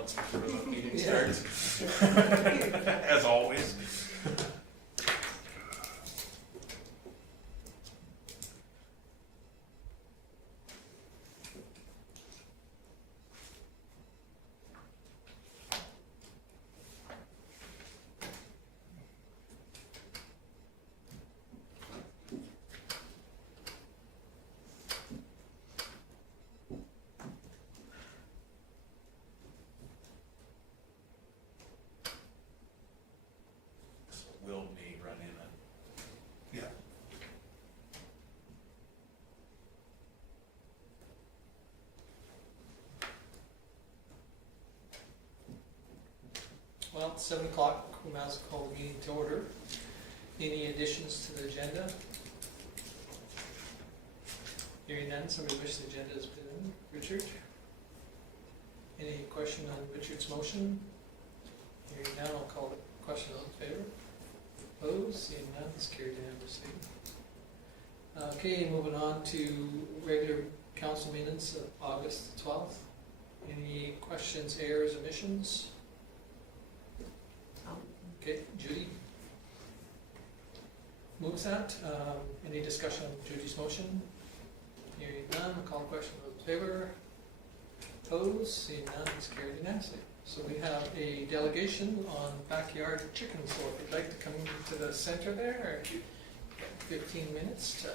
months before the meeting starts. As always. Will may run in on. Yeah. Well, it's 7 o'clock, we might as well call the meeting to order. Any additions to the agenda? Hearing none, somebody wish the agenda has been, Richard? Any question on Richard's motion? Hearing none, I'll call the question. All in favor? Opposed? Seeing none, it's carried unanimously. Okay, moving on to regular council meetings of August 12th. Any questions, errors, omissions? Okay, Judy moves that. Any discussion on Judy's motion? Hearing none, I'll call the question. All in favor? Opposed? Seeing none, it's carried unanimously. So we have a delegation on backyard chickens. So if you'd like to come to the center there, 15 minutes to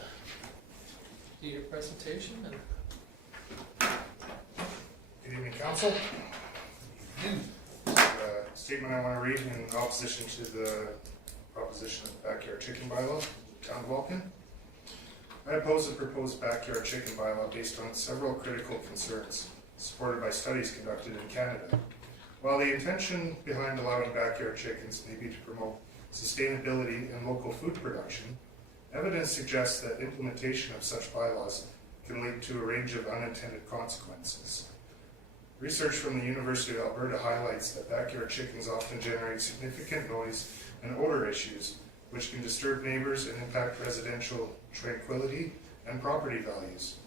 do your presentation. And Good evening, Council. Statement I want to read in opposition to the proposition of the backyard chicken bylaw, Town of Vulcan. I oppose the proposed backyard chicken bylaw based on several critical concerns, supported by studies conducted in Canada. While the intention behind allowing backyard chickens may be to promote sustainability and local food production, evidence suggests that implementation of such bylaws can lead to a range of unintended consequences. Research from the University of Alberta highlights that backyard chickens often generate significant noise and odor issues, which can disturb neighbors and impact residential tranquility and property values.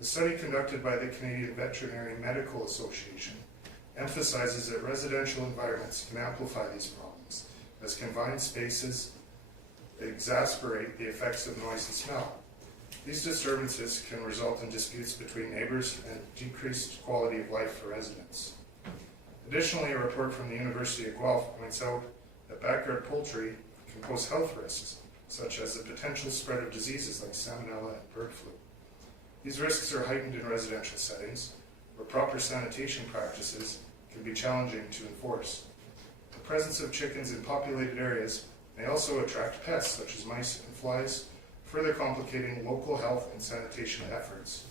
The study conducted by the Canadian Veterinary Medical Association emphasizes that residential environments can amplify these problems, as confined spaces exacerbate the effects of noise and smell. These disturbances can result in disputes between neighbors and decreased quality of life for residents. Additionally, a report from the University of Guelph points out that backyard poultry can pose health risks, such as the potential spread of diseases like salmonella and bird flu. These risks are heightened in residential settings, where proper sanitation practices can be challenging to enforce. The presence of chickens in populated areas may also attract pests such as mice and flies, further complicating local health and sanitation efforts.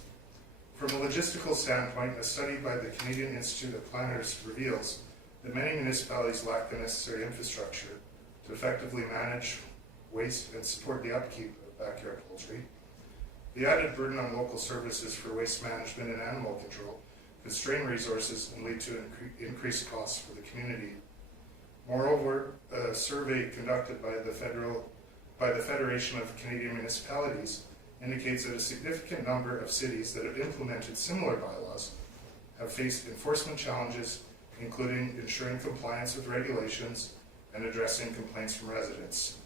From a logistical standpoint, a study by the Canadian Institute of Planners reveals that many municipalities lack the necessary infrastructure to effectively manage waste and support the upkeep of backyard poultry. The added burden on local services for waste management and animal control could strain resources and lead to increased costs for the community. Moreover, a survey conducted by the Federation of Canadian Municipalities indicates that a significant number of cities that have implemented similar bylaws have faced enforcement challenges, including ensuring compliance with regulations and addressing complaints from residents.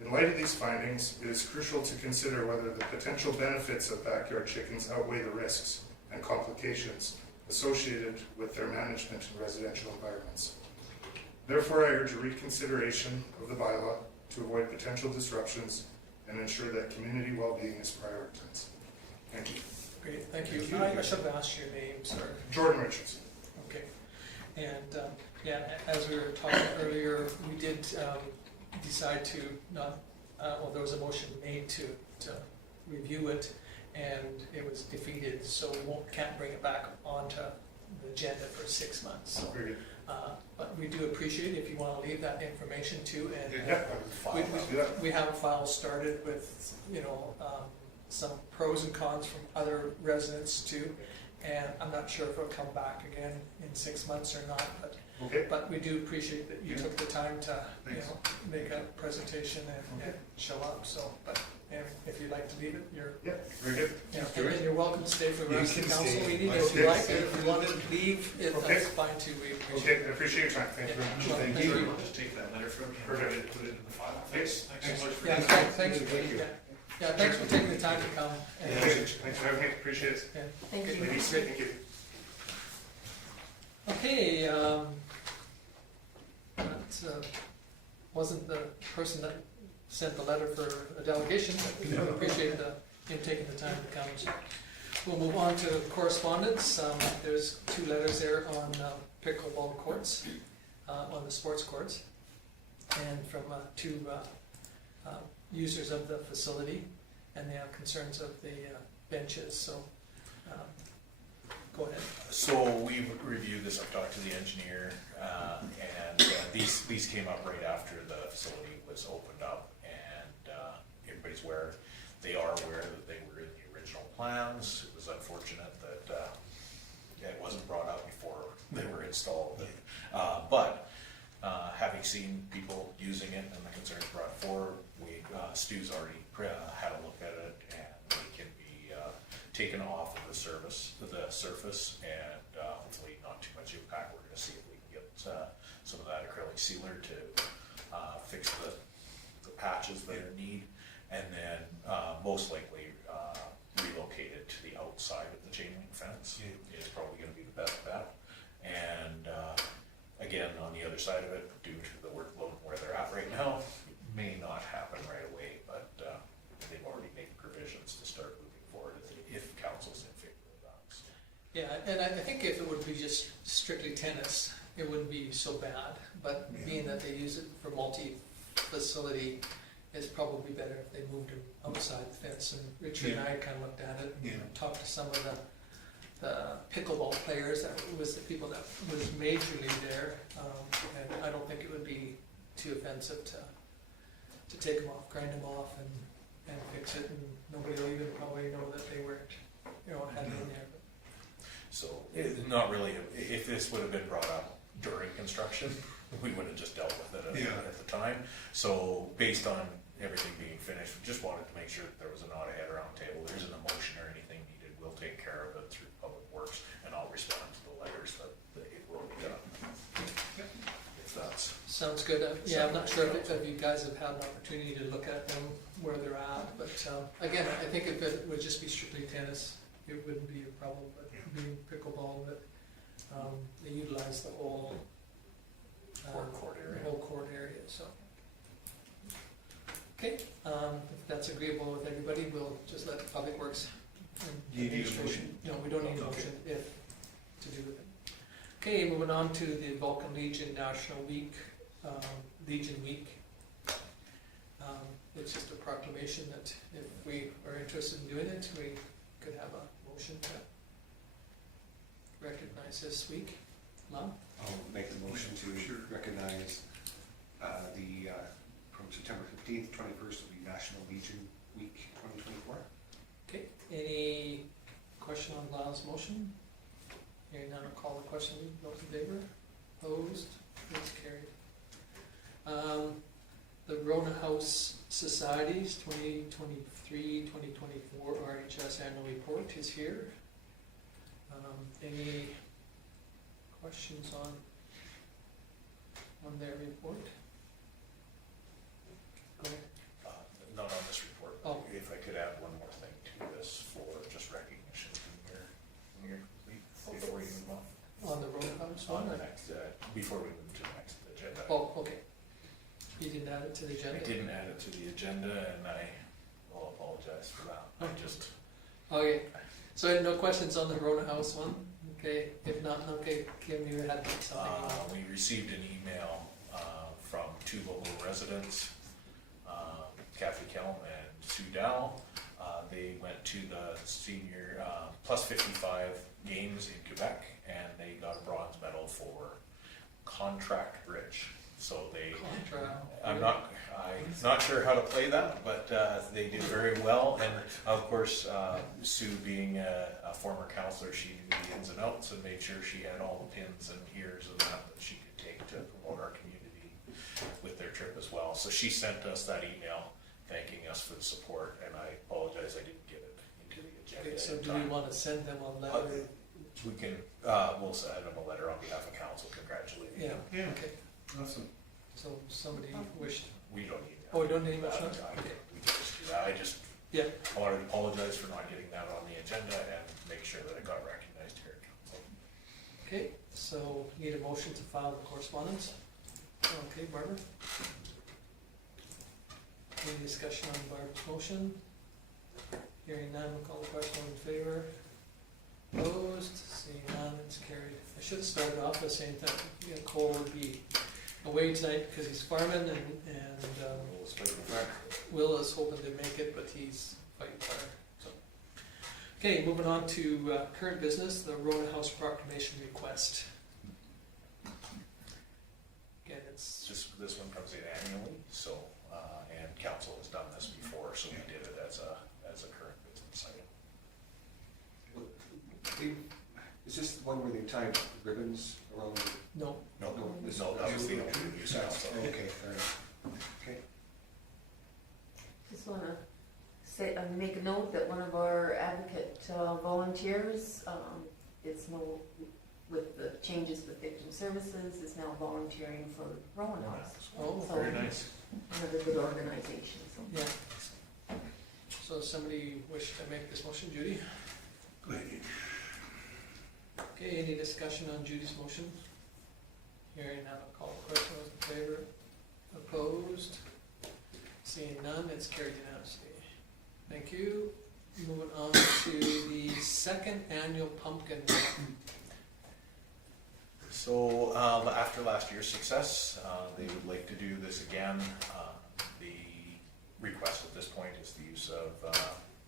In light of these findings, it is crucial to consider whether the potential benefits of backyard chickens outweigh the risks and complications associated with their management in residential environments. Therefore, I urge a reconsideration of the bylaw to avoid potential disruptions and ensure that community well-being is prioritized. Thank you. great, thank you. I should have asked your name, sorry. Jordan Richardson. Okay. And yeah, as we were talking earlier, we did decide to not, well, there was a motion made to review it, and it was defeated, so we can't bring it back onto the agenda for 6 months. So, Very good. but we do appreciate it if you want to leave that information too. And Yeah, we have a file started with, you know, some pros and cons from other residents too. And I'm not sure if it'll come back again in 6 months or not, but okay. but we do appreciate that you took the time to Thanks. you know, make a presentation and show up. So, but and if you'd like to leave it, you're, Yeah, very good. yeah, and then you're welcome to stay for the You rest of the can council stay. meeting if Okay. you like, and if you want to leave, Okay. that's fine too, we appreciate Okay, it. I appreciate your time, thank you very much. Well, Thank thank you. you. I'll just take that letter from you. Perfect. Put it in the file. Thanks. Thanks so much for Yeah, your thanks, time. thanks, yeah, thanks for taking the time to come. And- Thanks for having me, appreciate it. yeah. Thank you. Ladies, thank you. Okay, that wasn't the person that sent the letter for a delegation, but we appreciate him taking the time to come. We'll move on to correspondence. There's 2 letters there on pickleball courts, on the sports courts, and from 2 users of the facility, and they have concerns of the benches, so go ahead. So we've reviewed this, I've talked to the engineer, and these came up right after the facility was opened up, and everybody's aware, they are aware that they were in the original plans. It was unfortunate that it wasn't brought up before they were installed. But having seen people using it and the concerns brought forward, Stu's already had a look at it, and they can be taken off of the surface, and hopefully not too much impact. We're going to see if we can get some of that acrylic sealer to fix the patches that are in need, and then most likely relocate it to the outside of the chain link fence is probably going to be the best bet. And again, on the other side of it, due to the workload where they're at right now, it may not happen right away, but they've already made provisions to start moving forward if council's in favor of that. So. Yeah, and I think if it would be just strictly tennis, it wouldn't be so bad, but being that they use it for multi-facility, it's probably better if they moved it outside the fence. And Richard and I kind of looked at it and talked to some of the pickleball players, that was the people that was majorly there, and I don't think it would be too offensive to take them off, grind them off, and fix it, and nobody will even probably know that they weren't, had it in there. So, not really, if this would have been brought up during construction, we would have just dealt with it at the time. So, based on everything being finished, we just wanted to make sure that there was a nod ahead around the table. There isn't a motion or anything needed. We'll take care of it through Public Works, and I'll respond to the letters that it will be done. If that's... Sounds good. Yeah, I'm not sure if you guys have had an opportunity to look at them, where they're at, but again, I think if it would just be strictly tennis, it wouldn't be a problem, but being pickleball, but they utilize the whole court area. The whole court area, so. Okay, if that's agreeable with everybody, we'll just let Public Works and Do you need a administration. motion? No, we don't need a motion if to do with it. Okay, moving on to the Vulcan Legion National Week, Legion Week. It's just a proclamation that if we are interested in doing it, we could have a motion to recognize this week. Lon? I'll make the motion to recognize from September 15th, 21st will be National Legion Week 2024. Okay, any question on Lon's motion? Hearing none, I'll call the question. Those in favor? Opposed? It's carried. The Rona House Society's 2023-2024 RHS Annual Report is here. Any questions on their report? Go ahead. Not on this report. Oh. If I could add one more thing to this for just recognition when you're complete, before you move on. On the Rona House On one? the next, before we move to the next agenda. Oh, okay. You didn't add it to the agenda? I didn't add it to the agenda, and I will apologize for that. I just... Okay, so no questions on the Rona House one? Okay, if not, okay, Kim, you had something. We received an email from 2 local residents, Kathy Kelm and Sue Dow. They went to the senior plus 55 games in Quebec, and they got a bronze medal for contract bridge. So they, I'm not sure how to play that, but they did very well. And of course, Sue being a former counselor, she knew the ins and outs and made sure she had all the pins and ears and that she could take to promote our community with their trip as well. So she sent us that email thanking us for the support, and I apologize I didn't get it into the agenda. Okay, so in do we time. want to send them a letter? We can, we'll send them a letter on behalf of council congratulating Yeah, them. Yeah. okay, Awesome. so somebody wished, We don't need that. oh, we don't need much, Okay. okay, We can just do that. I just yeah, wanted to apologize for not getting that on the agenda and make sure that it got recognized here at council. okay, so need a motion to file the correspondence? Okay, Barbara? Any discussion on Barbara's motion? Hearing none, we'll call the question, all in favor? Opposed, seeing none, it's carried. I should have started off by saying that, you know, Cole would be away tonight because he's farming and We'll split the back. Will is hoping to make it, but he's fighting fire, so. Okay, moving on to current business, the Rowan House Proclamation request. Again, it's, Just, this one comes in annually, so, and council has done this before, so we did it as a current business item. Is this the one where they tie ribbons around? no, No, No, this- no, that was the open use council. Okay, fair enough. Okay. Just want to say, make a note that one of our advocate volunteers, it's no, with the changes with victim services, is now volunteering for Rowan House. oh, So, Very nice. Another good organization, so. yeah. So somebody wish to make this motion, Judy? Go ahead. Okay, any discussion on Judy's motion? Hearing none, I'll call the question, those in favor? Opposed? Seeing none, it's carried unanimously. Thank you. Moving on to the second annual pumpkin. So, after last year's success, they would like to do this again. The request at this point is the use of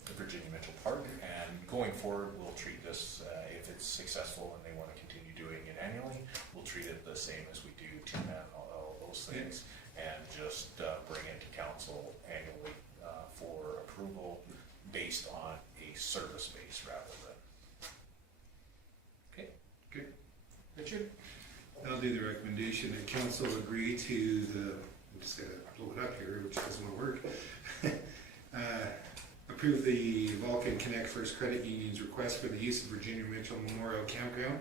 the Virginia Mitchell Park, and going forward, we'll treat this, if it's successful and they want to continue doing it annually, we'll treat it the same as we do Tin Man, all those things, and just bring it to council annually for approval based on a service base rather than. Okay. Good. Richard? I'll do the recommendation that council agree to the, I'm just gonna blow it up here, which doesn't wanna work. Approve the Vulcan Connect First Credit Union's request for the use of Virginia Mitchell Memorial Campground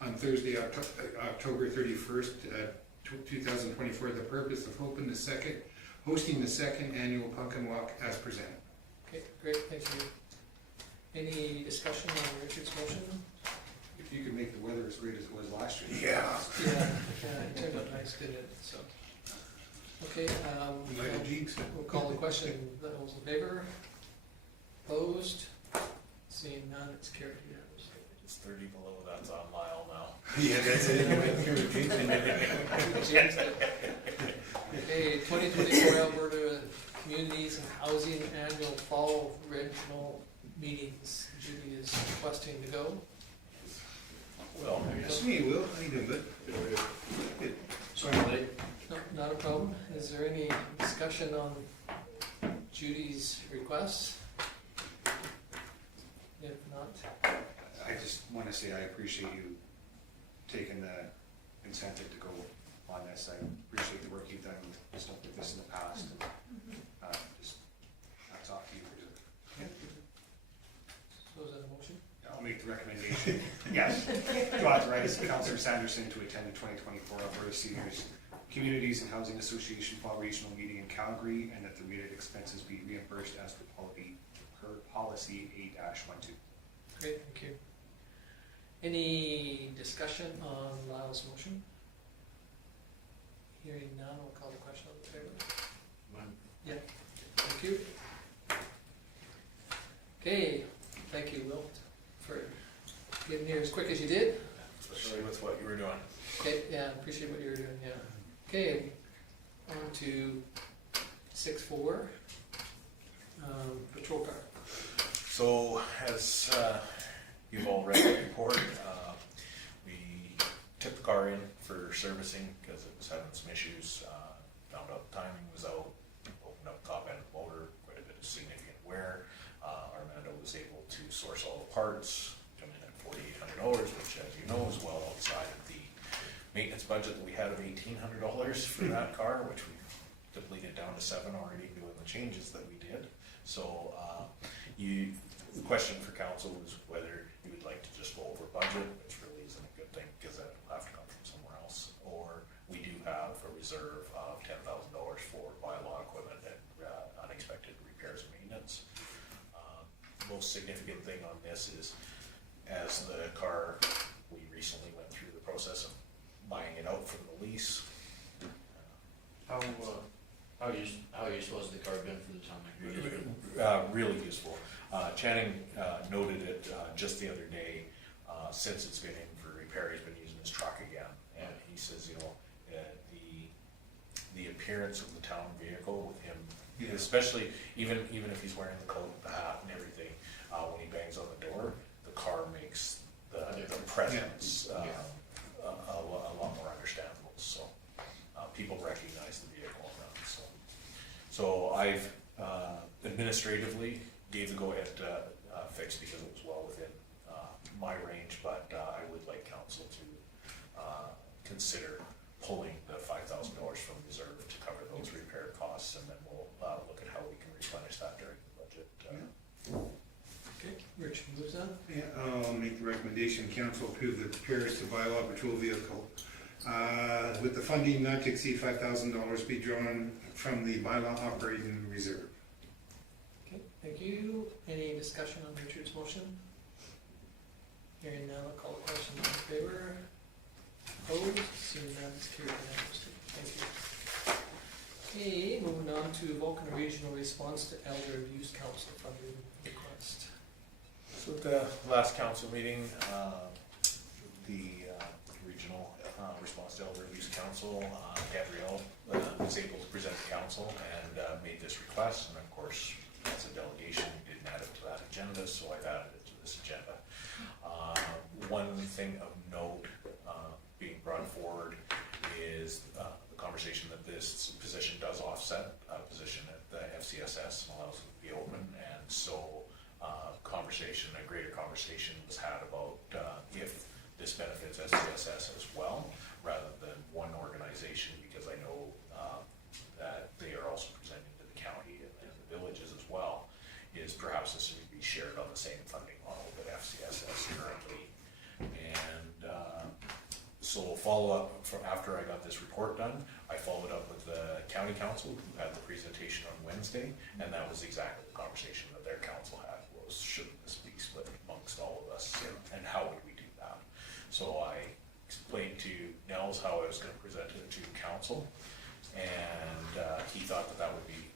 on Thursday, October 31st, 2024, the purpose of hosting the second annual Pumpkin Walk as presented. Okay, great, thank you. Any discussion on Richard's motion? If you could make the weather as great as it was last year. Yeah. Yeah, it turned out nice, didn't it, so. Okay, Like a jinx. we'll call the question, those in favor? Opposed? Seeing none, it's carried unanimously. It's 30 below, that's on Lyle now. Yeah, that's it. Jinxed it. Okay, 2024 Alberta Communities and Housing Annual Fall Regional Meetings. Judy is requesting to go. Well, That's me, Will. How you doing, bud? Good. Sorry I'm late. No, not a problem. Is there any discussion on Judy's request? If not, I just want to say I appreciate you taking the incentive to go on this. I appreciate the work you've done with stuff like this in the past. And, just hats off to you for doing it. so is that a motion? I'll make the recommendation, yes, to authorize Councillor Sanderson to attend the 2024 Alberta Seniors Communities and Housing Association Fall Regional Meeting in Calgary, and that the related expenses be reimbursed as per policy 8-12. Great, thank you. Any discussion on Lyle's motion? Hearing none, we'll call the question on the table. Yeah, thank you. Okay, thank you, Will, for getting here as quick as you did. especially with what you were doing. Okay, yeah, appreciate what you were doing, yeah. Okay, on to 6-4, patrol car. So, as you've all read the report, we took the car in for servicing because it was having some issues. Found out the timing was out, opened up top end of the motor, quite a bit of significant wear. Armando was able to source all the parts, come in at $4,800, which, as you know, is well outside of the maintenance budget that we had of $1,800 for that car, which we depleted down to 7 already doing the changes that we did. So the question for council is whether you would like to just go over budget, which really isn't a good thing because that will have to come from somewhere else, or we do have a reserve of $10,000 for bylaw equipment and unexpected repairs and maintenance. The most significant thing on this is, as the car, we recently went through the process of buying it out from the lease. How useful has the car been for the town? Really useful. Channing noted it just the other day. Since it's been in for repair, he's been using his truck again, and he says, you know, the appearance of the town vehicle with him, especially even if he's wearing the coat, the hat, and everything, when he bangs on the door, the car makes the presence a lot more understandable. So people recognize the vehicle around. So I've administratively gave the go-ahead fix because it was well within my range, but I would like council to consider pulling the $5,000 from reserve to cover those repair costs, and then we'll look at how we can replenish that during the budget. Okay, Rich moves on. Yeah, I'll make the recommendation, council approve the repairs to bylaw patrol vehicle. With the funding not to exceed $5,000 be drawn from the bylaw operating reserve. Okay, thank you. Any discussion on Richard's motion? Hearing none, I'll call the question. All in favor? Opposed? Seeing none, it's carried unanimously. Thank you. Okay, moving on to Vulcan Regional Response to Elder Abuse Council funding request. So at the last council meeting, the regional response to elder abuse council, Gabrielle was able to present to council and made this request, and of course, as a delegation, we didn't add it to that agenda, so I've added it to this agenda. One thing of note being brought forward is the conversation that this position does offset a position at the FCSS and allows it to be open, and so a greater conversation was had about if this benefits FCSS as well, rather than one organization, because I know that they are also presenting to the county and the villages as well, is perhaps this would be shared on the same funding model that FCSS currently. And so follow up from after I got this report done, I followed up with the county council who had the presentation on Wednesday, and that was exactly the conversation that their council had, was should this be split amongst all of us, and how would we do that? So I explained to Nels how I was going to present it to council, and he thought that that would be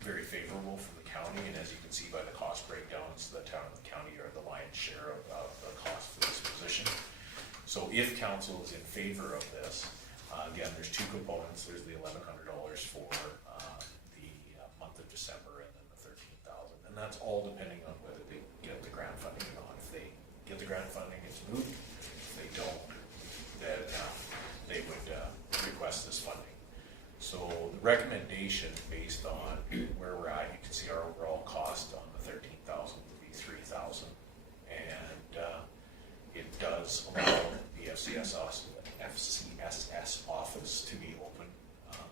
very favorable for the county, and as you can see by the cost breakdowns, the town and the county are the lion's share of the cost for this position. So if council is in favor of this, again, there's two components. There's the $1,100 for the month of December, and then the $13,000, and that's all depending on whether they get the grant funding or not. If they get the grant funding, it's moved. If they don't, then they would request this funding. So the recommendation based on where we're at, you can see our overall cost on the $13,000 would be $3,000, and it does allow the FCSS office to be open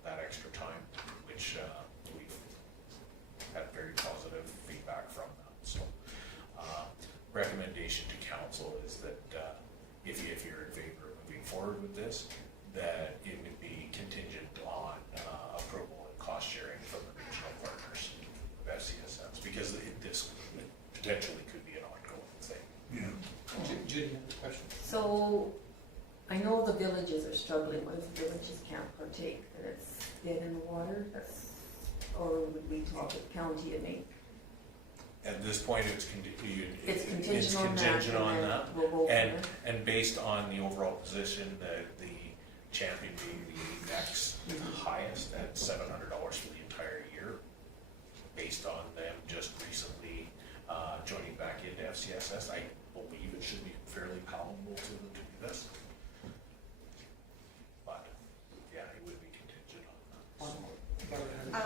that extra time, which we've had very positive feedback from them. So recommendation to council is that if you're in favor of moving forward with this, that it would be contingent on approval and cost sharing from the regional partners of FCSS, because this potentially could be an ongoing thing. Yeah. Judy has a question. So, I know the villages are struggling. What if the villages can't partake? That it's dead in the water? Or would we talk with the county and make? At this point, it's Contingent on that. We'll go from there. And based on the overall position, the champion being the next highest at $700 for the entire year, based on them just recently joining back into FCSS, I believe it should be fairly palatable to them to do this. But yeah, it would be contingent on that. So.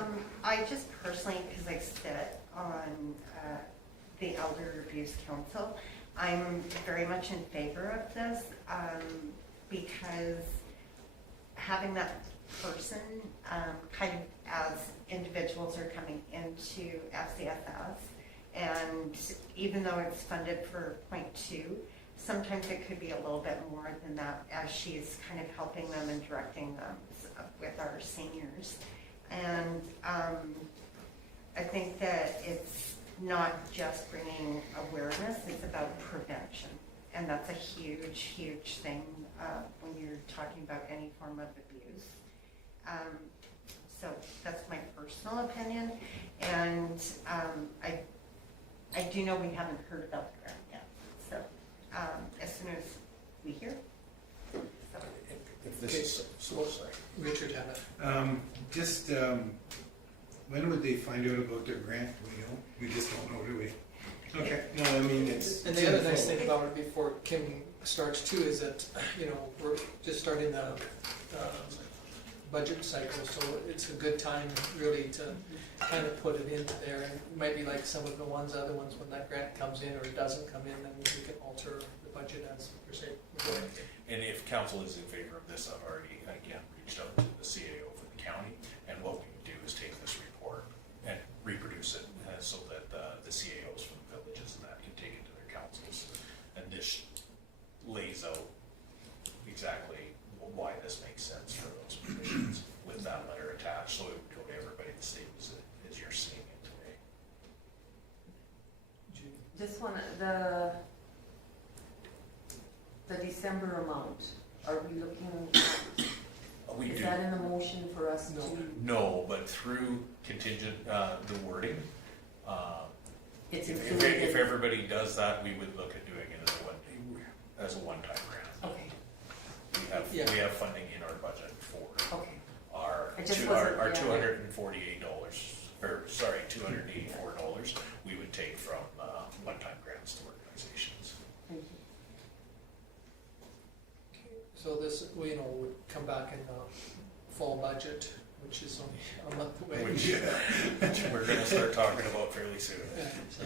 I just personally, because I sit on the Elder Abuse Council, I'm very much in favor of this because having that person, kind of as individuals are coming into FCSS. And even though it's funded for .2, sometimes it could be a little bit more than that as she's kind of helping them and directing them with our seniors. And I think that it's not just bringing awareness, it's about prevention. And that's a huge, huge thing when you're talking about any form of abuse. So that's my personal opinion. And I do know we haven't heard about the grant yet. So as soon as we hear. So. If this is, so sorry. Richard had when would they find out about their grant? We just don't know, do we? Okay. No, I mean, it's. And the other nice thing about it before Kim starts too is that, you know, we're just starting the budget cycle, so it's a good time really to kind of put it into there. And it might be like some of the other ones, when that grant comes in or it doesn't come in, then we can alter the budget as per se. And if council is in favor of this, I've already, again, reached out to the CAO for the county, and what we would do is take this report and reproduce it so that the CAOs from the villages and that can take it to their councils. And this lays out exactly why this makes sense for those positions with that letter attached, so it would go to everybody in the state as you're seeing it today. Just one, the December amount, are we looking at, We is do. that in the motion for us to? No, but through contingent, the wording, It's if included. everybody does that, we would look at doing it as a one-time grant. Okay, We have funding in our budget for okay. our I just wasn't- our yeah. $248, or sorry, $284, we would take from one-time grants to organizations. Thank you. So this, you know, would come back in the fall budget, which is only a month away. Which we're gonna start talking about fairly soon. Yeah, so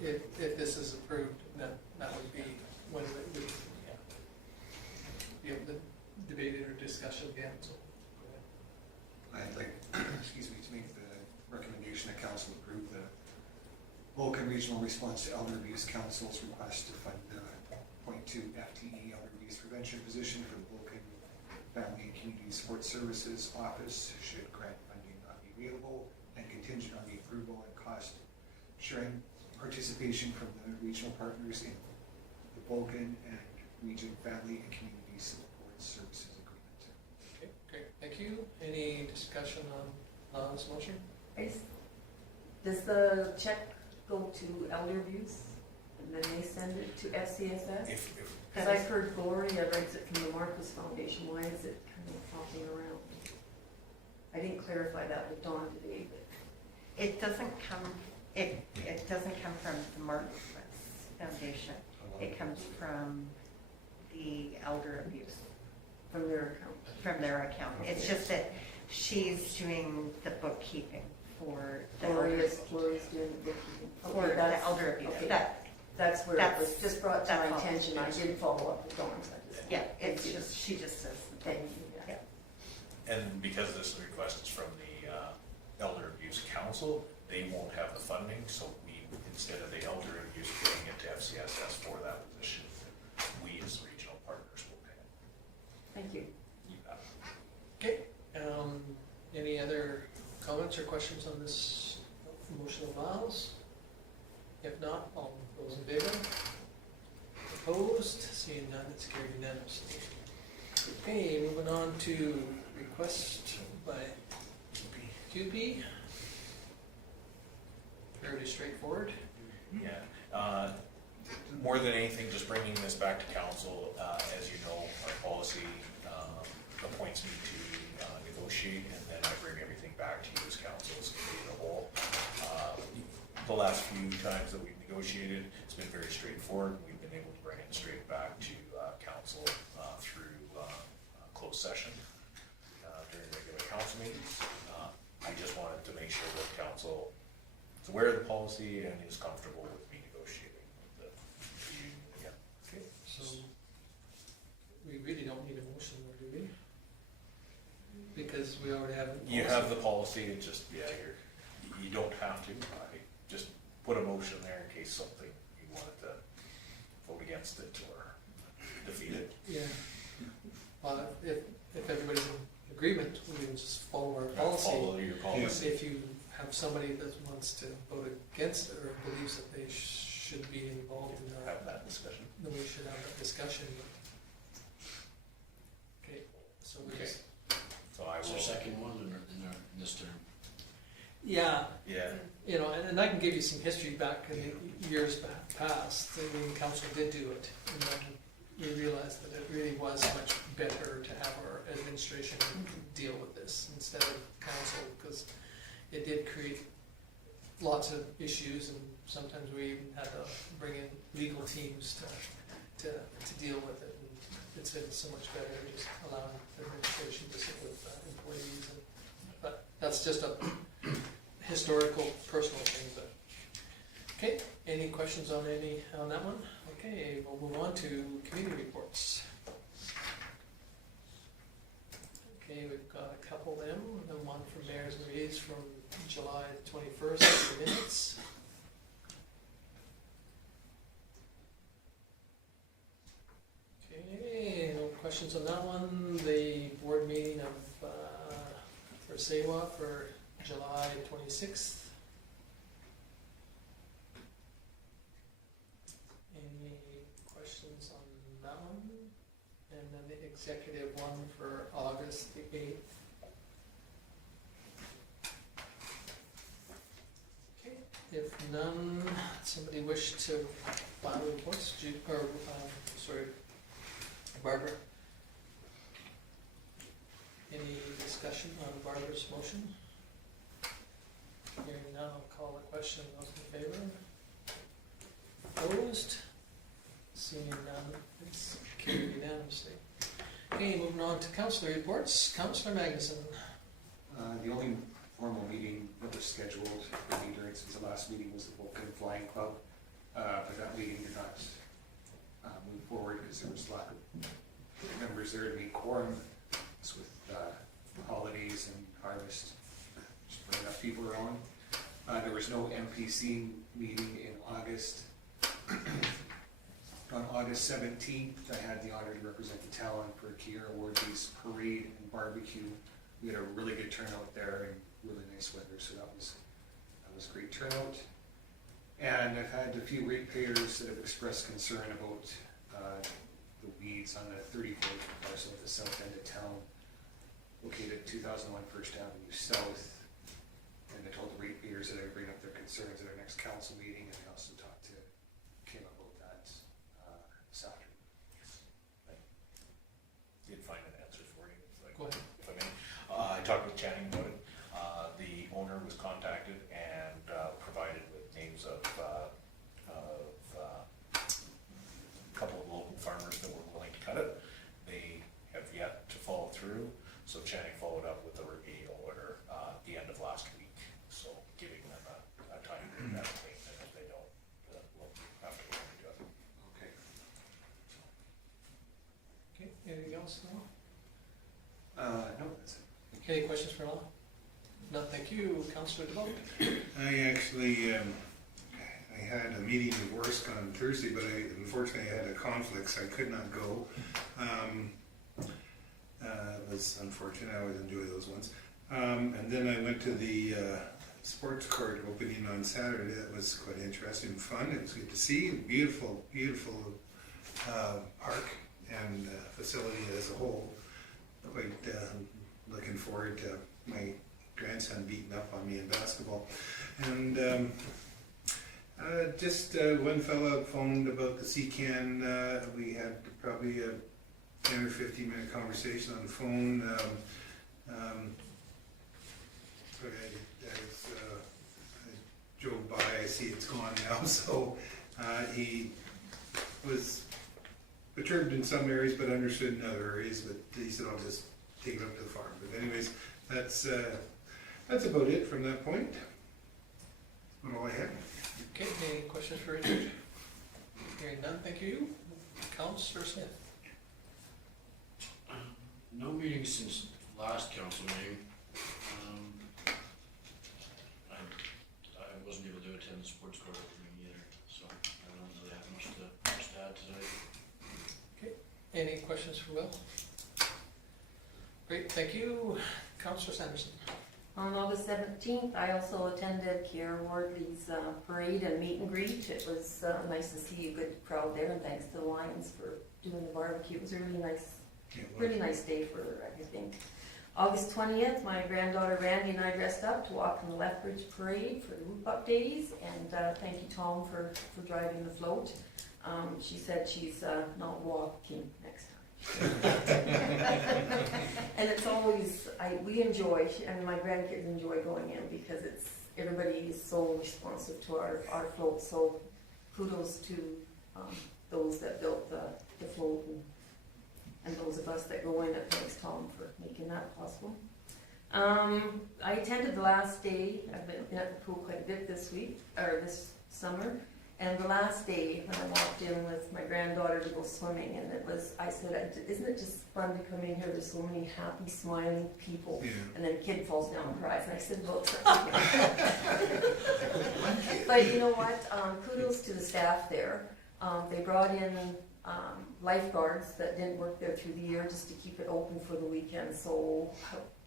if this is approved, then that would be when it would be able to debate it or discussion again, so. I'd like, excuse me, to make the recommendation that council approve the Vulcan Regional Response to Elder Abuse Council's request to fund the .2 FTE elder abuse prevention position for the Vulcan Family and Community Support Services Office should grant funding not be available, and contingent on the approval and cost sharing participation from the regional partners in the Vulcan and Region Family and Community Support Services Agreement. Okay, great, thank you. Any discussion on this motion? Does the check go to elder abuse and then they send it to FCSS? Because I've heard Gloria writes it from the Marcus Foundation. Why is it kind of flopping around? I didn't clarify that with Dawn today, but It doesn't come, it doesn't come from the Marcus Foundation. It comes from the elder abuse, from their account. from their account. It's just that she's doing the bookkeeping for the Gloria's elder, doing the bookkeeping. for the elder abuse. Okay. That's where it was That's- just brought to that's my all. attention. I did follow up with Dawn, so I just. Yeah, it's Thank you. just, she just says. Thank you, yeah. And because this request is from the Elder Abuse Council, they won't have the funding, so we, instead of the Elder Abuse paying it to FCSS for that position, we as regional partners will pay it. Thank you. You got Okay, it. any other comments or questions on this motion of Miles? If not, all those in favor? Opposed? Seeing none, it's carried unanimously. Okay, moving on to request by CUPE. Fairly straightforward. Yeah, more than anything, just bringing this back to council. As you know, our policy appoints me to negotiate, and then I bring everything back to you as council as committee of the whole. The last few times that we've negotiated, it's been very straightforward. We've been able to bring it straight back to council through closed session during regular council meetings. I just wanted to make sure that council is aware of the policy and is comfortable with me negotiating the union again. Okay, so we really don't need a motion, or do we? Because because we already have it. You have the policy, and just, yeah, you don't have to, I just put a motion there in case something, you wanted to vote against it or defeat it. Yeah. Well, if everybody's in agreement, we can just follow our policy. Follow your policy. If you have somebody that wants to vote against it or believes that they should be involved in that, Have that discussion. then we should have that discussion. Okay, so we Okay. just, So I Is there a will, second one in this term? yeah, yeah, you know, and I can give you some history back in the years past. I mean, council did do it, and then we realized that it really was much better to have our administration deal with this instead of council, because it did create lots of issues, and sometimes we even had to bring in legal teams to deal with it. And it's been so much better just allowing administration to sit with employees. But that's just a historical, personal thing. But okay, any questions on that one? Okay, we'll move on to committee reports. Okay, we've got a couple of them. The one from Mayor's and Reeves from July 21st, the minutes. Okay, no questions on that one. The board meeting of, for SEWA for July 26th. Any questions on that one? And then the executive one for August the 8th. Okay, if none, somebody wish to file reports, sorry, Barbara? Any discussion on Barbara's motion? Hearing none, I'll call the question. Those in favor? Opposed? Seeing none, it's carried unanimously. Okay, moving on to councillor reports. Councillor Magnuson. The only formal meeting that was scheduled for me during since the last meeting was the Vulcan Flying Club. But that meeting did not move forward because there was lack of members there to meet quorum. It's with holidays and harvest, just bring enough people around. There was no MPC meeting in August. On August 17th, I had the honor to represent the town for Kiera Wardley's parade and barbecue. We had a really good turnout there and really nice weather, so that was a great turnout. And I've had a few ratepayers that have expressed concern about the weeds on the 34th parcel at the south end of town, located at 2001 First Avenue South. And I told the ratepayers that I would bring up their concerns at our next council meeting, and I also talked to Kim about that this afternoon. did find an answer for you, Go ahead. if I may. I talked with Channing about it. The owner was contacted and provided with names of a couple of local farmers that were willing to cut it. They have yet to follow through, so Channing followed up with a review order the end of last week, so giving them a time to do that, and if they don't, we'll have to go and do it. Okay. Okay, anything else now? No, that's it. Any questions for Alan? No, thank you. Councillor DeBolt. I actually, I had a meeting in Worsk on Thursday, but unfortunately I had a conflict, so I could not go. It was unfortunate, I always enjoy those ones. And then I went to the sports court opening on Saturday. That was quite interesting and fun. It was good to see. Beautiful, beautiful park and facility as a whole. Quite looking forward to my grandson beating up on me in basketball. And just one fella phoned about the CCAN. We had probably a 10 or 15 minute conversation on the phone. As I drove by, I see it's gone now. So he was perturbed in some areas, but understood in other areas. But he said, "I'll just take it up to the farm." But anyways, that's about it from that point. That's all I had. Okay, any questions for Richard? Hearing none, thank you. Councillor Smith. No meeting since last council meeting. I wasn't able to attend the sports court opening either, so I don't really have much to add today. Any questions for Will? Great, thank you. Councillor Sanderson. On August 17th, I also attended Kiera Wardley's parade and meet and greet. It was nice to see a good crowd there, and thanks to the Lions for doing the barbecue. It was a really nice day for everything. August 20th, my granddaughter Randy and I dressed up to walk in the Lethbridge Parade for the Whoop Up Days, and thank you, Tom, for driving the float. She said she's not walking next time. And it's always, we enjoy, and my grandkids enjoy going in because everybody is so responsive to our float, so kudos to those that built the float and those of us that go in. It thanks Tom for making that possible. I attended the last day. I've been at the pool quite a bit this summer. And the last day when I walked in with my granddaughter to go swimming, and I said, isn't it just fun to come in here? There's so many happy, smiling people. Yeah. And then a kid falls down and cries, and I said, well, but you know what? Kudos to the staff there. They brought in lifeguards that didn't work there through the year just to keep it open for the weekend. So,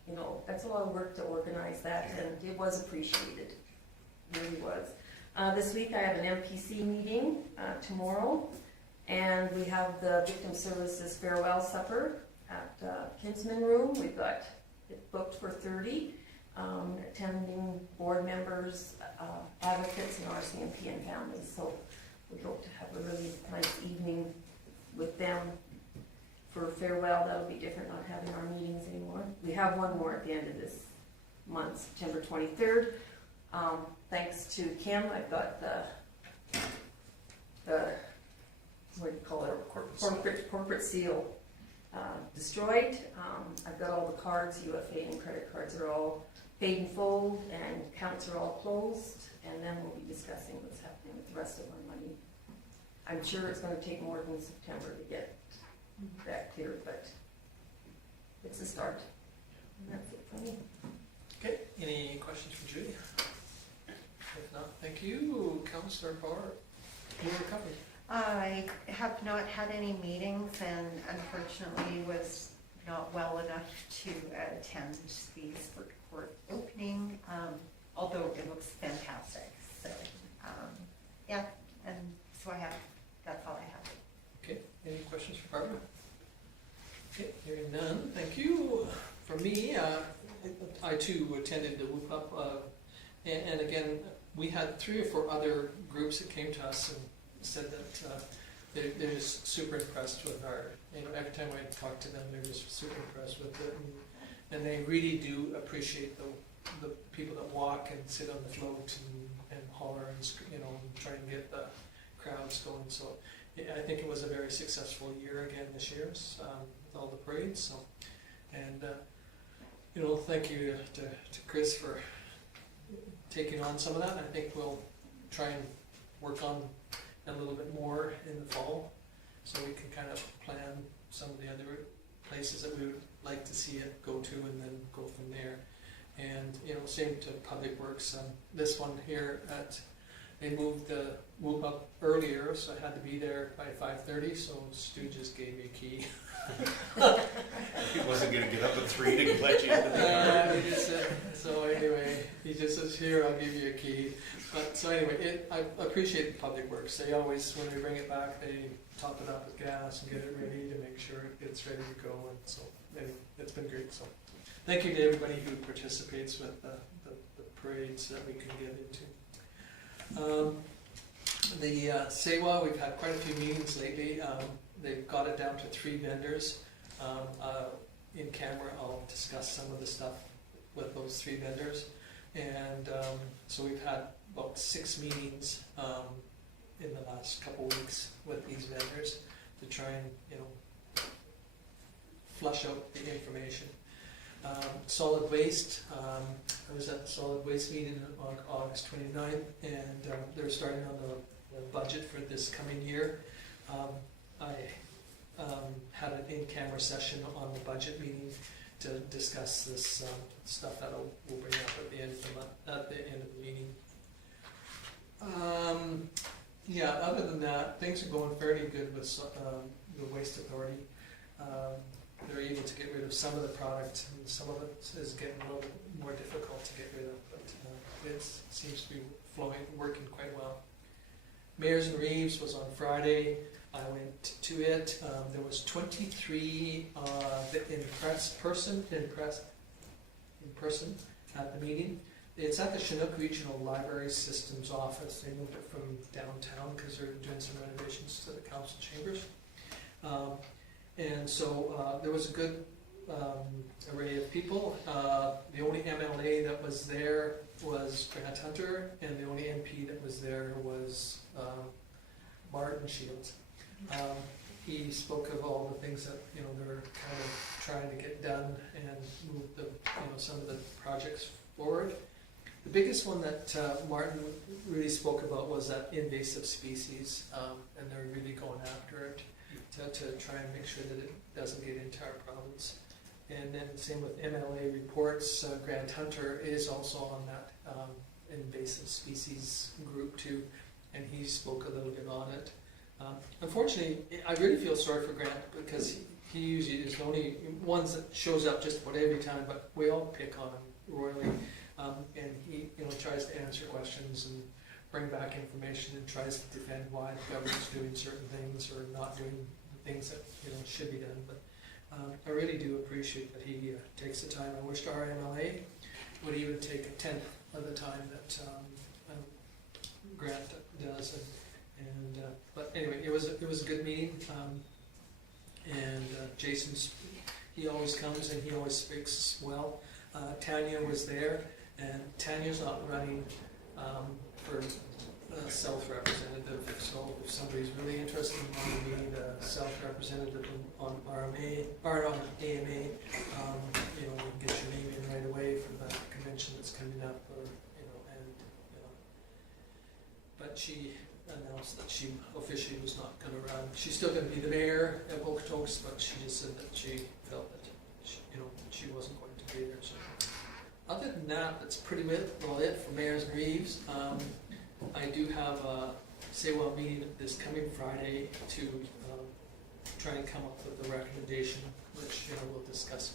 you know, that's a lot of work to organize that, and it was appreciated. It really was. This week I have an MPC meeting tomorrow, and we have the Victim Services Farewell Supper at Kinsman Room. We've got it booked for 30, attending board members, advocates, and RCMP and families. So we hope to have a really nice evening with them for farewell. That'll be different, not having our meetings anymore. We have one more at the end of this month, September 23rd. Thanks to Kim, I've got the what do you call it, corporate seal destroyed. I've got all the cards, UFA and credit cards are all paid in full, and accounts are all closed, and then we'll be discussing what's happening with the rest of our money. I'm sure it's going to take more than September to get that clear, but it's a start. And that's it for me. Okay, any questions for Judy? If not, thank you. Councillor Barr, you were covered. I have not had any meetings and unfortunately was not well enough to attend the sport court opening, although it looks fantastic. So, yeah, and so that's all I have. Okay, any questions for Barbara? Okay, hearing none, thank you. For me, I too attended the Whoop Up, and again, we had 3 or 4 other groups that came to us and said that they're just super impressed with every time I talk to them, they're just super impressed with it, and they really do appreciate the people that walk and sit on the float and holler and try and get the crowds going. So I think it was a very successful year again this year with all the parades. So, and thank you to Chris for taking on some of that. I think we'll try and work on a little bit more in the fall, so we can kind of plan some of the other places that we would like to see it go to, and then go from there. And same to Public Works. This one here they moved the Whoop Up earlier, so I had to be there by 5:30. So Stu just gave me a key. He wasn't going to get up at 3 to let you into the yard. So anyway, he just says, "Here, I'll give you a key." But so anyway, I appreciate the Public Works. They always, when we bring it back, they top it up with gas and get it ready to make sure it gets ready to go. And so anyway, it's been great. So thank you to everybody who participates with the parades that we can get into. The SEWA, we've had quite a few meetings lately. They've got it down to 3 vendors. In camera, I'll discuss some of the stuff with those 3 vendors. And so we've had about 6 meetings in the last couple weeks with these vendors to try and flush out the information. Solid waste, I was at the solid waste meeting on August 29th, and they're starting on the budget for this coming year. I had an in-camera session on the budget meeting to discuss this stuff that we'll bring up at the end of the month, at the end of the meeting. Yeah, other than that, things are going fairly good with the Waste Authority. They're able to get rid of some of the product, and some of it is getting a little more difficult to get rid of, but it seems to be working quite well. Mayors and Reeves was on Friday. I went to it. There was 23 in person at the meeting. It's at the Chinook Regional Library Systems office. They moved it from downtown because they're doing some renovations to the council chambers. And so there was a good array of people. The only MLA that was there was Grant Hunter, and the only MP that was there was Martin Shields. He spoke of all the things that they're kind of trying to get done and move the some of the projects forward. The biggest one that Martin really spoke about was that invasive species, and they're really going after it to try and make sure that it doesn't get into our province. And then same with MLA Reports. Grant Hunter is also on that invasive species group too, and he spoke a little bit on it. Unfortunately, I really feel sorry for Grant because he usually is the only one that shows up just about every time, but we all pick on him royally. And he tries to answer questions and bring back information and tries to defend why the government's doing certain things or not doing the things that should be done. But I really do appreciate that he takes the time. I wish our MLA would even take a tenth of the time that Grant does. But anyway, it was a good meeting. And Jason's, he always comes and he always speaks well. Tanya was there, and Tanya's not running for self-representative, so if somebody's really interested in wanting to be the self-representative on RMA, or on AMA, we can get your name in right away for the convention that's coming up, but she announced that she officially was not going to run. She's still going to be the mayor at Okotoks, but she just said that she felt that she wasn't going to be there. So other than that, that's pretty much it for Mayors and Reeves. I do have a say-well meeting this coming Friday to try and come up with a recommendation, which we'll discuss.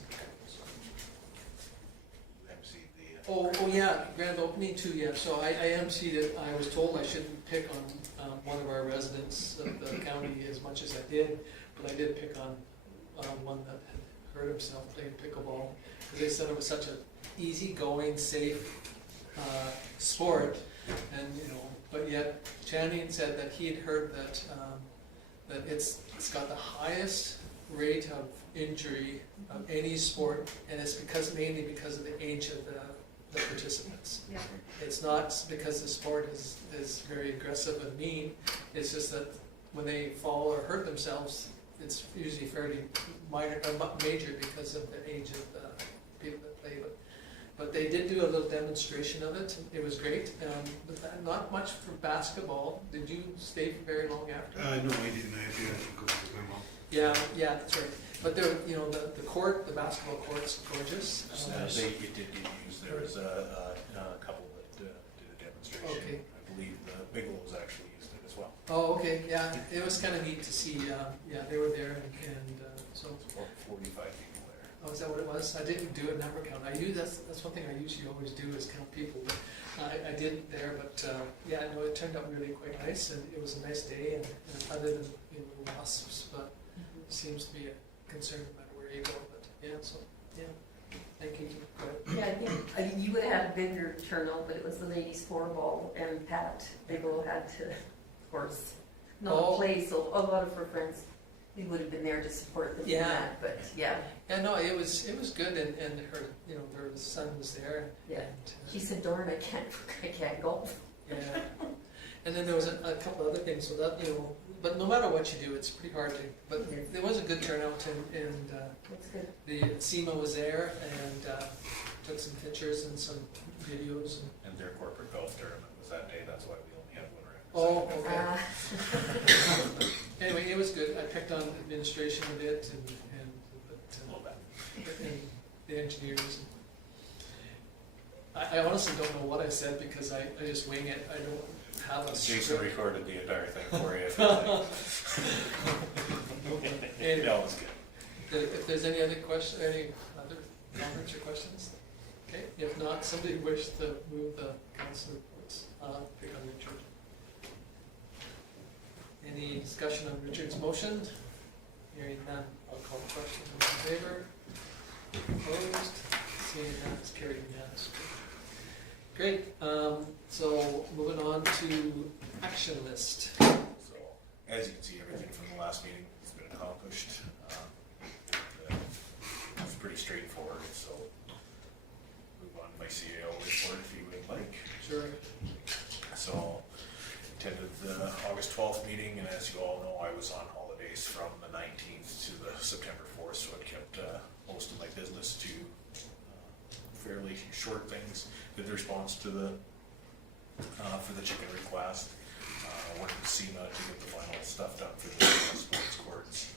Oh yeah, grand opening too. Yeah, so I emceed it. I was told I shouldn't pick on one of our residents of the county as much as I did, but I did pick on one that had hurt himself playing pickleball because they said it was such an easy-going, safe sport, and but yet Channing said that he had heard that that it's got the highest rate of injury of any sport, and it's mainly because of the age of the participants. Yeah. It's not because the sport is very aggressive and mean. It's just that when they fall or hurt themselves, it's usually fairly minor, major because of the age of the people that play. But they did do a little demonstration of it. It was great. But not much for basketball. Did you stay for very long after? No, I didn't. I had to go with my mom. Yeah, that's right. But there, the court, the basketball court's gorgeous. It did get used. There was a couple that did a demonstration. Okay. I believe the Biglows actually used it as well. Oh, okay, yeah. It was kind of neat to see. Yeah, they were there, and so. It's about 45 people there. Oh, is that what it was? I didn't do a number count. That's one thing I usually always do is count people. But I did there. But yeah, no, it turned out really quite nice, and it was a nice day. And other than wasps, but it seems to be a concern no matter where you go. But yeah, so yeah. Thank you. Yeah, I think you would have had a bigger turnout, but it was the ladies' floorball, and Pat Bigelow had to, of course, play, so a lot of her friends, we would have been there to support them in that, but yeah. Yeah, no, it was good, and her, her son was there. Yeah. And, She said, "Darn, I can't golf." Yeah. And then there was a couple other things, so that, but no matter what you do, it's pretty hard to, but there was a good turnout, and That's good. the SEMA was there, and took some pictures and some videos. And their corporate golf tournament was that day. That's why we only had one Oh, okay. Anyway, it was good. I picked on administration a bit, a little bit. the engineers. I honestly don't know what I said because I just wing it. I don't have a Jason script. recorded the entire thing for you. If you like. Anyway, That was good. if there's any other question, any other comments or questions? Okay, if not, somebody wish to move the council reports, pick on Richard. Any discussion on Richard's motion? Hearing none, I'll call the question. Those in favor? Opposed? Seeing none, it's carried unanimously. Great, so moving on to action list. So, as you can see, everything from the last meeting has been accomplished. It's pretty straightforward, so move on to my CAO report if you would like. Sure. So, attended the August 12th meeting, and as you all know, I was on holidays from the 19th to the September 4th, so it kept most of my business to fairly short things. Good response to the for the chicken request. Worked with SEMA to get the final stuff done for the sports courts.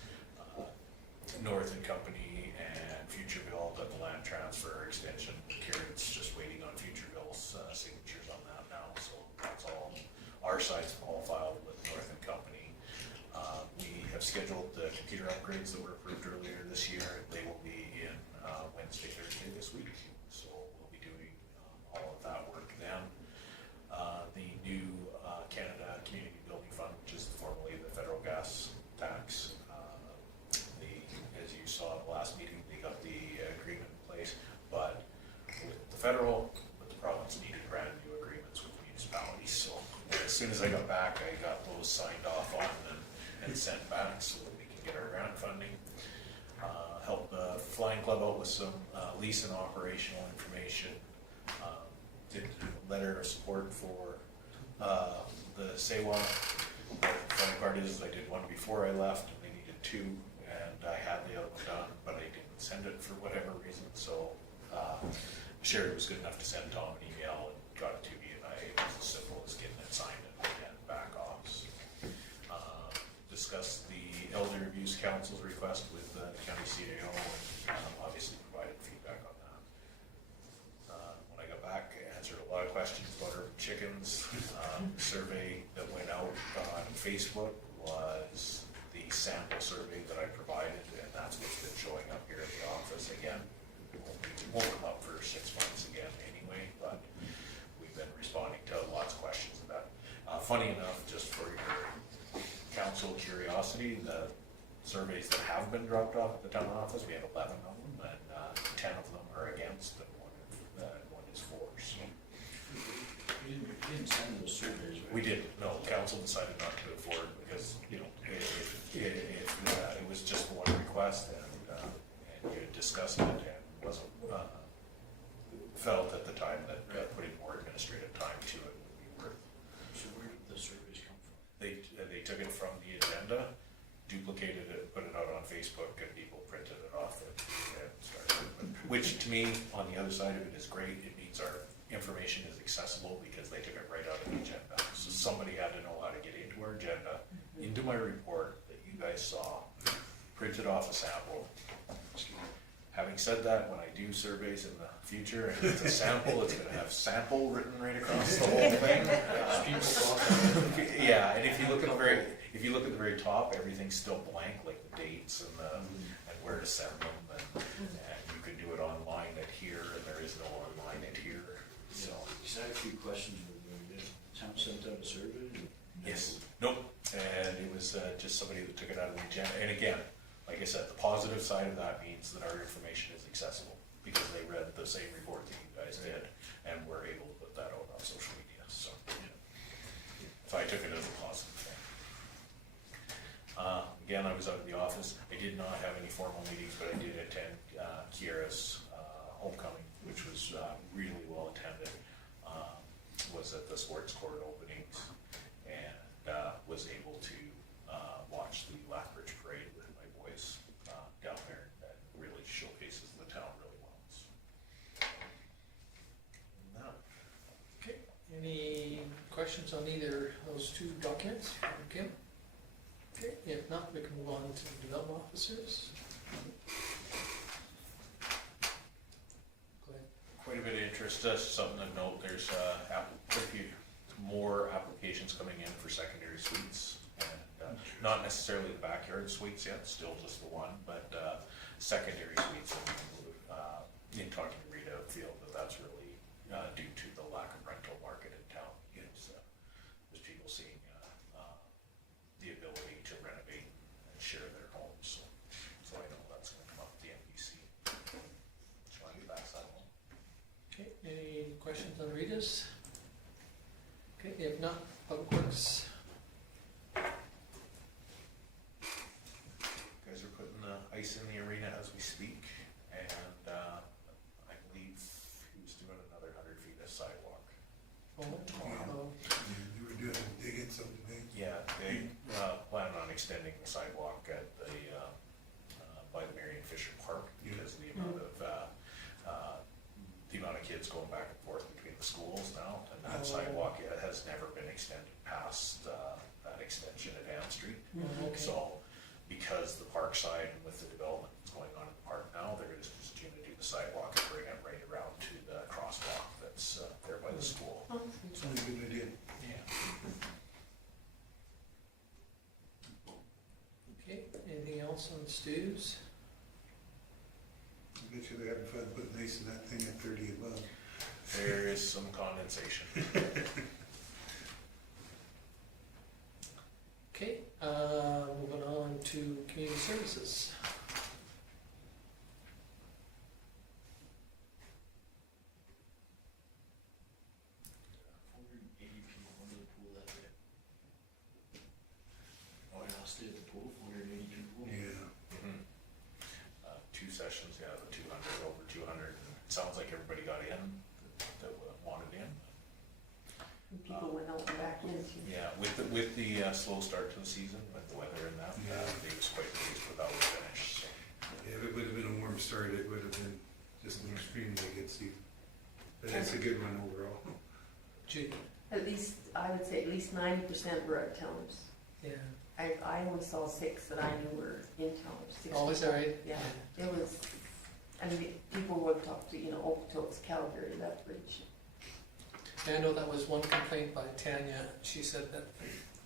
North and Company and Futureville done the land transfer extension. Kieran's just waiting on Futureville's signatures on that now, so that's all. Our side's all filed with North and Company. We have scheduled the computer upgrades that were approved earlier this year. They will be in Wednesday, Thursday this week. So we'll be doing all of that work then. The new Canada Community Building Fund, which is formerly the federal gas tax. As you saw at the last meeting, they got the agreement in place, but with the federal, with the province needed brand new agreements with municipalities. So as soon as I got back, I got those signed off on and sent back so that we can get our grant funding. Help the Flying Club out with some lease and operational information. Did a letter of support for the SEWA. The funny part is I did one before I left and they needed two, and I had the other one done, but I didn't send it for whatever reason. So Sherry was good enough to send Tom an email and got it to me, and it was as simple as getting it signed and back off. Discussed the Elder Abuse Council's request with the county CAO, and obviously provided feedback on that. When I got back, I answered a lot of questions about urban chickens. Survey that went out on Facebook was the sample survey that I provided, and that's what's been showing up here at the office again. It won't come up for 6 months again anyway, but we've been responding to lots of questions of that. Funny enough, just for your council curiosity, the surveys that have been dropped off at the town office, we have 11 of them, and 10 of them are against, and one is for. So You didn't send those surveys, right? we did. No, council decided not to move forward because it was just one request, and you had discussed it and wasn't felt at the time that putting more administrative time to it would be worth. So where did the surveys come from? They took it from the agenda, duplicated it, put it out on Facebook, and people printed it off and started. Which to me, on the other side of it, is great. It means our information is accessible because they took it right out of the agenda. So somebody had to know how to get into our agenda, into my report that you guys saw, printed off a sample. Having said that, when I do surveys in the future and it's a sample, it's going to have sample written right across the whole thing. Yeah, and if you look at the very top, everything's still blank, like the dates and where to send them, and you can do it online at here, and there is no online at here. So Because I had a few questions with the town sent out a survey. yes, nope, and it was just somebody that took it out of the agenda. And again, like I said, the positive side of that means that our information is accessible because they read the same report that you guys did and were able to put that out on social media. So I took it as a positive thing. Again, I was out of the office. I did not have any formal meetings, but I did attend Kiera's homecoming, which was really well attended. Was at the sports court openings and was able to watch the Lethbridge parade with my boys down there. That really showcases the town really well. So, Okay, any questions on either of those two documents from Kim? Okay, if not, we can move on to development officers. There's just something to note, there's quite a few more applications coming in for secondary suites. And not necessarily the backyard suites yet, still just the one, but secondary suites. In talking to Rita, I feel that that's really due to the lack of rental market in town. There's people seeing the ability to renovate and share their homes. So I know that's going to come up at the NBC. Just wanted to pass that along. Okay, any questions on Rita's? Okay, if not, Public Works. Guys are putting the ice in the arena as we speak, and I believe he was doing another 100 feet of sidewalk. Oh, You were doing, digging something big. Yeah, they plan on extending the sidewalk at the by the Marion Fisher Park because the amount of kids going back and forth between the schools now, and that sidewalk has never been extended past that extension at Ann Street. okay. So, because the park side and with the development that's going on in the park now, they're just going to do the sidewalk and bring it right around to the crosswalk that's there by the school. Oh, It's only a good idea. Yeah. Okay, anything else on Stu's? I bet you they're having fun putting ice in that thing at 30 above. There is some condensation. Okay, moving on to community services. Oh, I'll stay at the pool, 480 people. Yeah. Mhm. 2 sessions, yeah, the 200, over 200. It sounds like everybody got in that wanted in. people went out and back into. Yeah, with the slow start to the season, with the weather and that, Yeah. they was quite pleased with how we finished. So. Yeah, if it would have been a warm start, it would have been just an extremely good season. But it's a good one overall. Judy? At least, I would say at least 90% were out of towners. Yeah. I only saw 6 that I knew were in towners. 6 Oh, is that right? Yeah, it was, I mean, people would talk to, Okotoks, Calgary, that bridge. Yeah, I know that was one complaint by Tanya. She said that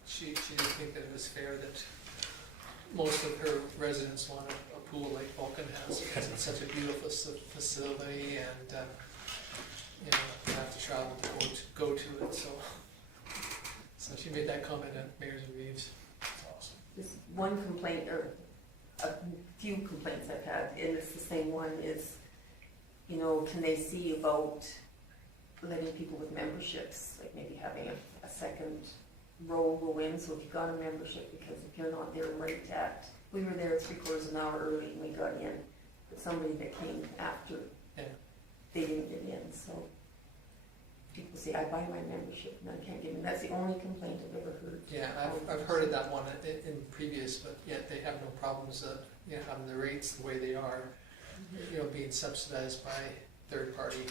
she didn't think that it was fair that most of her residents want a pool like Vulcan has because it's such a beautiful facility and, you have to travel to go to it, so she made that comment at Mayor's and Reeves. That's awesome. This one complaint, or a few complaints I've had, and it's the same one, is, can they see about letting people with memberships, like maybe having a second row go in, so if you got a membership, because if you're not there right at, we were there 3/4 of an hour early and we got in, but somebody that came after, Yeah. they didn't get in, so people say, I buy my membership and I can't get in. That's the only complaint I've ever heard. Yeah, I've heard of that one in previous, but yet they have no problems, having the rates the way they are, being subsidized by third party,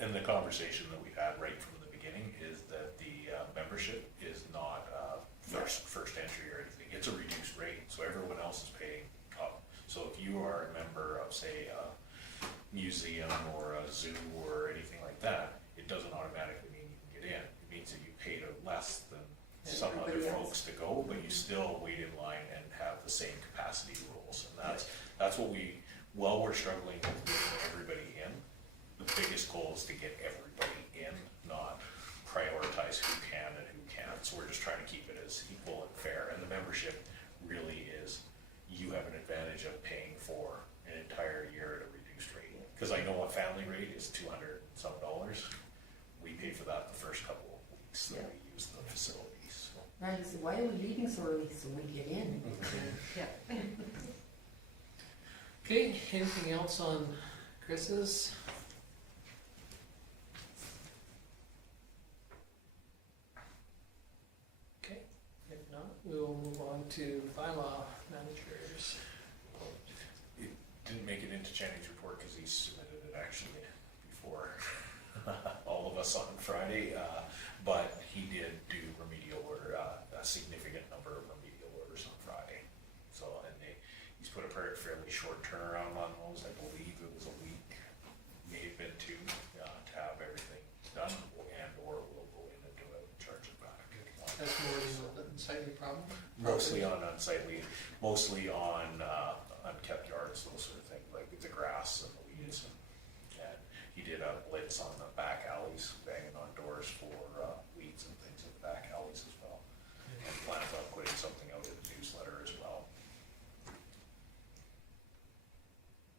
And the conversation that we've had right from the beginning is that the membership is not first entry or anything. It's a reduced rate, so everyone else is paying up. So if you are a member of, say, a museum or a zoo or anything like that, it doesn't automatically mean you can get in. It means that you paid less than some other Everybody else. folks to go, but you still wait in line and have the same capacity rules. And that's what while we're struggling with getting everybody in, the biggest goal is to get everybody in, not prioritize who can and who can't. So we're just trying to keep it as equal and fair. And the membership really is, you have an advantage of paying for an entire year at a reduced rate. Because I know a family rate is $200 some. We pay for that the first couple of weeks that we use the facilities. So. Randy said, why are we leaving so early? So we get in. Yeah. Okay, anything else on Chris's? Okay, if not, we will move on to bylaw managers. It didn't make it into Channing's report because he submitted it actually before all of us on Friday, but he did do remedial order, a significant number of remedial orders on Friday. So, and he's put a fairly short turnaround on those. I believe it was a week, may have been 2, to have everything Mostly on unsightly, mostly on unkept yards, those sort of things, like the grass and the weeds. And he did a blitz on the back alleys, banging on doors for weeds and things in the back alleys as well. And plans on putting something out in the newsletter as well.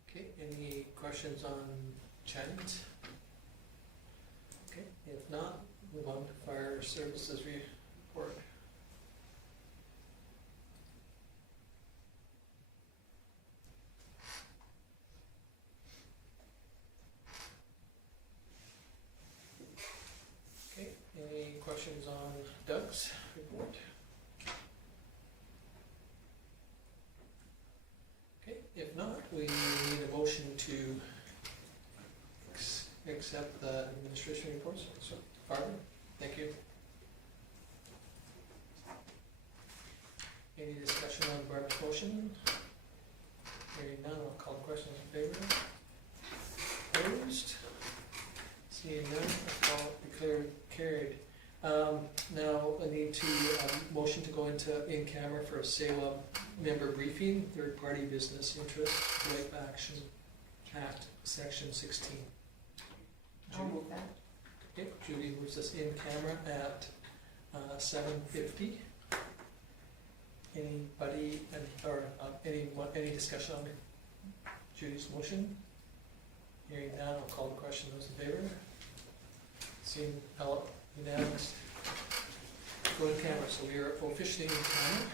Okay, any questions on Chant? Okay, if not, move on to fire services report. Okay, any questions on Doug's report? Okay, if not, we need a motion to accept the administration reports. So, Barbara, thank you. Any discussion on Barbara's motion? Hearing none, I'll call the question in favor. Opposed? Seeing none, I'll call it declared carried. Now I need to, motion to go into in camera for a SAWA member briefing, third party business interest, right action act, section 16. I'll move that. Okay, Judy moves us in camera at 7:50. Anybody, or any discussion on Judy's motion? Hearing none, I'll call the question. Those in favor? Seeing unanimous. Go in camera, so we are officially in camera.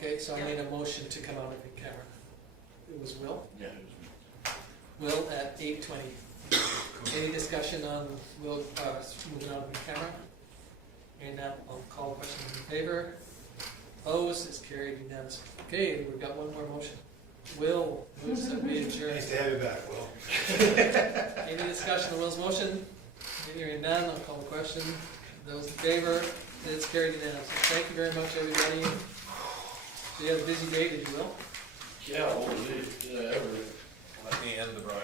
Okay, so I made a motion to come out of in camera. It was Will? Yeah, it was me. Will at 8:20. Any discussion on Will, moving out of in camera? Hearing none, I'll call question in favor. Opposed, is carried unanimously. Okay, we've got one more motion. Will moves that we adjourn. Nice to have you back, Will. Any discussion on Will's motion? Hearing none, I'll call the question. Those in favor, it's carried unanimously. Thank you very much, everybody. So you have a busy day, did you, Will? Yeah, holy, ever. Let me end the broadcast.